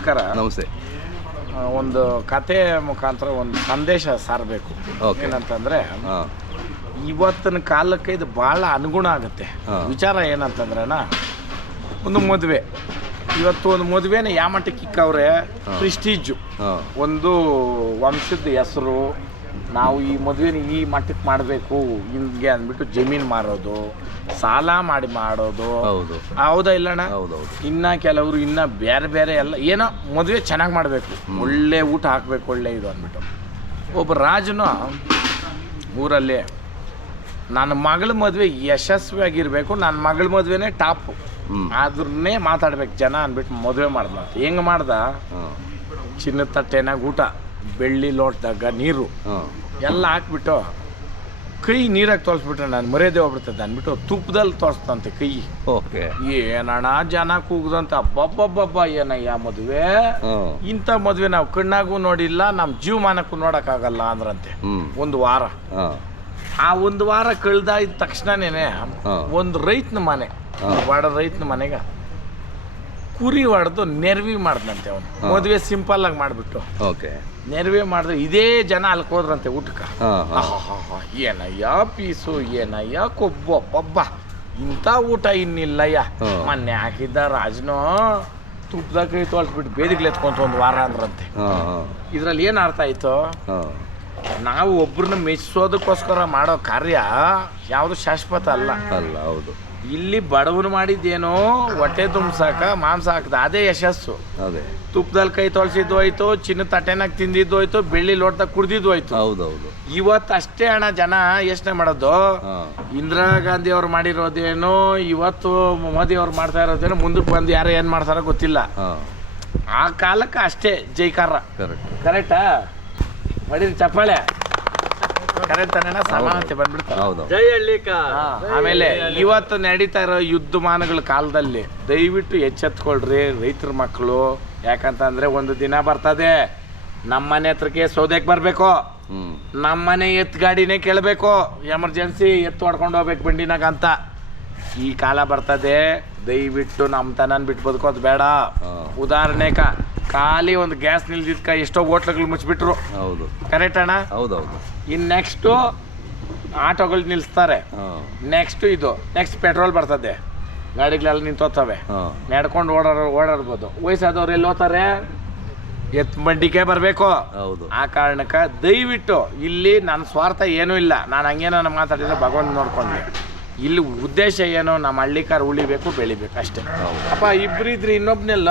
ನಮಸ್ಕಾರ. ನಮಸ್ತೆ. ಒಂದು ಕತೆ ಮುಖಾಂತರ ಒಂದು ಸಂದೇಶ ಸಾರಬೇಕು. ಏನಂತಂದರೆ, ಇವತ್ತಿನ ಕಾಲಕ್ಕೆ ಇದು ಭಾಳ ಅನುಗುಣ ಆಗುತ್ತೆ. ವಿಚಾರ ಏನಂತಂದ್ರಣ್ಣ, ಒಂದು ಮದುವೆ, ಇವತ್ತು ಒಂದು ಮದುವೆನ ಯಾವ ಮಟ್ಟಕ್ಕೆ ಇಕ್ಕವ್ರೆ, ಪ್ರಿಸ್ಟೀಜು, ಒಂದು ವಂಶದ ಹೆಸರು, ನಾವು ಈ ಮದುವೆನ ಈ ಮಟ್ಟಕ್ಕೆ ಮಾಡಬೇಕು ಹಿಂಗೆ ಅಂದ್ಬಿಟ್ಟು ಜಮೀನು ಮಾರೋದು, ಸಾಲ ಮಾಡಿ ಮಾಡೋದು. ಹೌದಾ ಇಲ್ಲಣ್ಣ? ಇನ್ನು ಕೆಲವರು ಇನ್ನು ಬೇರೆ ಬೇರೆ ಎಲ್ಲ ಏನೋ ಮದುವೆ ಚೆನ್ನಾಗಿ ಮಾಡಬೇಕು, ಒಳ್ಳೆ ಊಟ ಹಾಕಬೇಕು, ಒಳ್ಳೆ ಇದು ಅಂದ್ಬಿಟ್ಟು. ಒಬ್ಬ ರಾಜನು ಊರಲ್ಲಿ ನನ್ನ ಮಗಳ ಮದುವೆ ಯಶಸ್ವಿಯಾಗಿರಬೇಕು, ನನ್ನ ಮಗಳ ಮದುವೆನೇ ಟಾಪು, ಅದ್ರನ್ನೇ ಮಾತಾಡ್ಬೇಕು ಜನ ಅಂದ್ಬಿಟ್ಟು ಮದುವೆ ಮಾಡ್ದಂತ. ಹೆಂಗೆ ಮಾಡ್ದ? ಚಿನ್ನದ ತಟ್ಟೆನಾಗ ಊಟ, ಬೆಳ್ಳಿ ಲೋಟದಾಗ ನೀರು ಎಲ್ಲ ಹಾಕ್ಬಿಟ್ಟು ಕೈ ನೀರಾಗಿ ತೋರಿಸ್ಬಿಟ್ರೆ ನಾನು ಮರ್ಯಾದೆ ಹೋಗ್ಬಿಡ್ತದೆ ಅಂದ್ಬಿಟ್ಟು ತುಪ್ಪದಲ್ಲಿ ತೋರಿಸ್ತಂತೆ ಕೈ. ಏನಣ್ಣ ಜನ ಕೂಗ್ದಂತ, ಅಬ್ಬಬ್ಬಬ್ಬ ಏನಯ್ಯ ಮದುವೆ, ಇಂಥ ಮದುವೆ ನಾವು ಕಣ್ಣಾಗೂ ನೋಡಿಲ್ಲ, ನಮ್ಮ ಜೀವಮಾನಕ್ಕೂ ನೋಡೋಕ್ಕಾಗಲ್ಲ ಅಂದ್ರಂತೆ. ಒಂದು ವಾರ, ಆ ಒಂದು ವಾರ ಕಳೆದಾದ ತಕ್ಷಣನೇ ಒಂದು ರೈತನ ಮನೆ, ಬಡ ರೈತನ ಮನೆಗೆ ಕುರಿ ಹೊಡೆದು ನೆರವಿ ಮಾಡ್ದಂತೆ. ಅವನು ಮದುವೆ ಸಿಂಪಲ್ ಆಗಿ ಮಾಡಿಬಿಟ್ಟು ನೆರವೇ ಮಾಡಿದ್ರೆ ಇದೇ ಜನ ಅಲ್ಲಿಗೆ ಹೋದ್ರಂತೆ ಊಟಕ್ಕೆ. ಏನಯ್ಯ ಪೀಸು, ಏನಯ್ಯ ಕೊಬ್ಬು, ಪಬ್ಬ, ಇಂಥ ಊಟ ಇನ್ನಿಲ್ಲಯ್ಯ. ಮೊನ್ನೆ ಹಾಕಿದ್ದ ರಾಜನೋ ತುಪ್ಪದಾಗ ಕೈ ತೊಳ್ಸ್ಬಿಟ್ಟು ಬೇದಿಗ್ಲೆ ಎತ್ಕೊಂತ ಒಂದು ವಾರ ಅಂದ್ರಂತೆ. ಇದ್ರಲ್ಲಿ ಏನು ಅರ್ಥ ಆಯ್ತು? ನಾವು ಒಬ್ರನ್ನ ಮೆಚ್ಚಿಸೋದಕ್ಕೋಸ್ಕರ ಮಾಡೋ ಕಾರ್ಯ ಯಾವುದು ಶಾಶ್ವತ ಅಲ್ಲ. ಹೌದು. ಇಲ್ಲಿ ಬಡವನು ಮಾಡಿದ್ದೇನೋ ಹೊಟ್ಟೆ ತುಂಬ್ಸಾಕ ಮಾಂಸ ಹಾಕ್ದ, ಅದೇ ಯಶಸ್ಸು. ತುಪ್ಪದಲ್ಲಿ ಕೈ ತೊಳ್ಸಿದ್ದು ಹೋಯ್ತು, ಚಿನ್ನ ತಟ್ಟೆನಾಗ ತಿಂದಿದ್ದು ಹೋಯ್ತು, ಬೆಳ್ಳಿ ಲೋಟದಾಗ ಕುಡ್ದಿದ್ದು ಹೋಯ್ತು. ಇವತ್ತು ಅಷ್ಟೇ ಹಣ ಜನ ಯೋಚನೆ ಮಾಡೋದು. ಇಂದಿರಾ ಗಾಂಧಿ ಅವ್ರು ಮಾಡಿರೋದೇನೋ, ಇವತ್ತು ಮೋದಿ ಅವ್ರು ಮಾಡ್ತಾ ಇರೋದೇನೋ, ಮುಂದಕ್ಕೆ ಬಂದು ಯಾರು ಏನ್ ಮಾಡ್ತಾರೋ ಗೊತ್ತಿಲ್ಲ. ಆ ಕಾಲಕ್ಕೆ ಅಷ್ಟೇ ಜೈಕಾರ. ಕರೆಕ್ಟಾ? ಮಾಡಿರಿ ಚಪ್ಪಾಳೆ. ಕರೆಕ್ಟ್ ತಾನೇನ? ಸಮಾನತೆ ಬಂದ್ಬಿಡ್ತಾರೆ. ಆಮೇಲೆ ಇವತ್ತು ನಡೀತಾ ಇರೋ ಯುದ್ಧಮಾನಗಳ ಕಾಲದಲ್ಲಿ ದಯವಿಟ್ಟು ಎಚ್ಚೆತ್ಕೊಳ್ರಿ ರೈತರ ಮಕ್ಕಳು. ಯಾಕಂತಂದ್ರೆ ಒಂದು ದಿನ ಬರ್ತದೆ, ನಮ್ಮನೆ ಹತ್ರಕ್ಕೆ ಸೌದೆಗೆ ಬರಬೇಕು, ನಮ್ಮನೆ ಎತ್ತು ಗಾಡಿನೇ ಕೇಳಬೇಕು, ಎಮರ್ಜೆನ್ಸಿ ಎತ್ತು ಹೊಡ್ಕೊಂಡು ಹೋಗ್ಬೇಕು ಬಂಡಿನಾಗ ಅಂತ. ಈ ಕಾಲ ಬರ್ತದೆ, ದಯವಿಟ್ಟು ನಮ್ಮ ತನನ್ ಬಿಟ್ಟು ಬದುಕೋದು ಬೇಡ. ಉದಾಹರಣೆಗ ಖಾಲಿ ಒಂದು ಗ್ಯಾಸ್ ನಿಲ್ದಿದ್ಕ ಎಷ್ಟೋ ಹೋಟ್ಲುಗಳು ಮುಚ್ಚಿಬಿಟ್ರು. ಕರೆಕ್ಟ್ ಅಣ್ಣ? ಇನ್ನು ನೆಕ್ಸ್ಟು ಆಟೋಗಳು ನಿಲ್ಲಿಸ್ತಾರೆ, ನೆಕ್ಸ್ಟ್ ನೆಕ್ಸ್ಟ್ ಪೆಟ್ರೋಲ್ ಬರ್ತದೆ, ಗಾಡಿಗಳೆಲ್ಲ ನಿಂತೋಗ್ತವೆ, ನಡ್ಕೊಂಡು ಓಡಾಡ್ಬೋದು. ವಯಸ್ಸಾದವ್ರು ಎಲ್ಲಿ ಹೋಗ್ತಾರೆ? ಎತ್ ಬಂಡಿಗೆ ಬರಬೇಕು. ಆ ಕಾರಣಕ್ಕೆ ದಯವಿಟ್ಟು ಇಲ್ಲಿ ನನ್ನ ಸ್ವಾರ್ಥ ಏನೂ ಇಲ್ಲ, ನಾನು ಹಂಗೇನ ಮಾತಾಡಿದ್ರೆ ಭಗವಂತ ನೋಡ್ಕೊಂಡ್ವಿ. ಇಲ್ಲಿ ಉದ್ದೇಶ ಏನು? ನಮ್ಮ ಹಳ್ಳಿಕಾರ ಉಳಿಬೇಕು, ಬೆಳಿಬೇಕು ಅಷ್ಟೇ. ಅಪ್ಪ ಇಬ್ಬರಿದ್ರಿ, ಇನ್ನೊಬ್ನೆಲ್ಲ